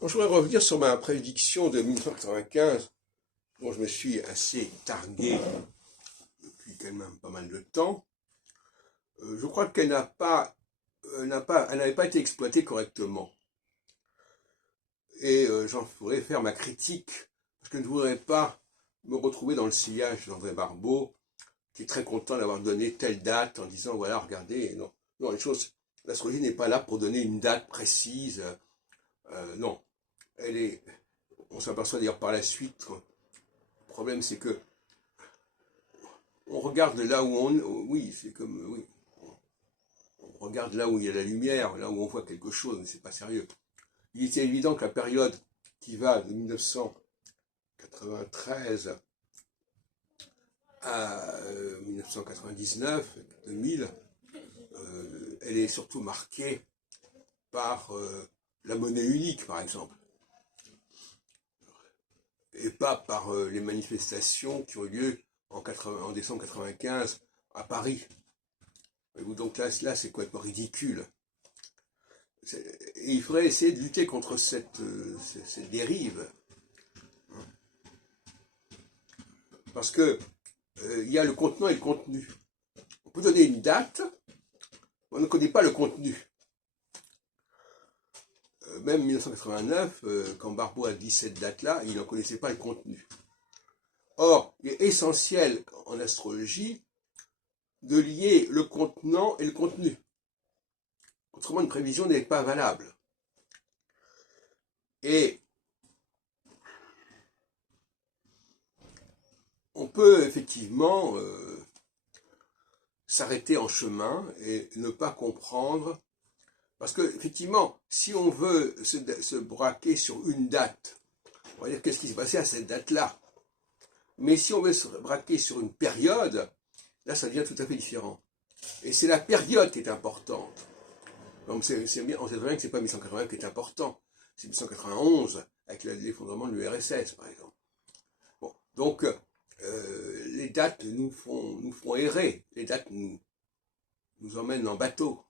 Bon, je voudrais revenir sur ma prédiction de 1995, dont je me suis assez targué depuis quand même pas mal de temps. Je crois qu'elle elle n'avait pas été exploitée correctement. Et j'en pourrais faire ma critique, parce que je ne voudrais pas me retrouver dans le sillage d'André Barbeau, qui est très content d'avoir donné telle date en disant, voilà, regardez, non, non, l'astrologie n'est pas là pour donner une date précise, non, on s'aperçoit d'ailleurs par la suite, le problème c'est que on regarde là où oui, c'est comme, oui, on regarde là où il y a la lumière, là où on voit quelque chose, mais c'est pas sérieux. Il était évident que la période qui va de 1993 à 1999, 2000, elle est surtout marquée par la monnaie unique, par exemple, et pas par les manifestations qui ont eu lieu en décembre 95 à Paris. Donc là c'est complètement ridicule. Et il faudrait essayer de lutter contre cette dérive. Parce que il y a le contenant et le contenu. On peut donner une date, mais on ne connaît pas le contenu. Même 1989, quand Barbeau a dit cette date-là, il n'en connaissait pas le contenu. Or, il est essentiel en astrologie de lier le contenant et le contenu. Autrement, une prévision n'est pas valable. Et on peut effectivement s'arrêter en chemin et ne pas comprendre. Parce que, effectivement, si on veut se braquer sur une date, on va dire qu'est-ce qui s'est passé à cette date-là. Mais si on veut se braquer sur une période, là, ça devient tout à fait différent. Et c'est la période qui est importante. Donc, c'est bien, on sait très bien que c'est pas 1980 qui est important. C'est 1991, avec l'effondrement de l'URSS, par exemple. Bon, donc, les dates nous font errer. Les dates nous emmènent en bateau.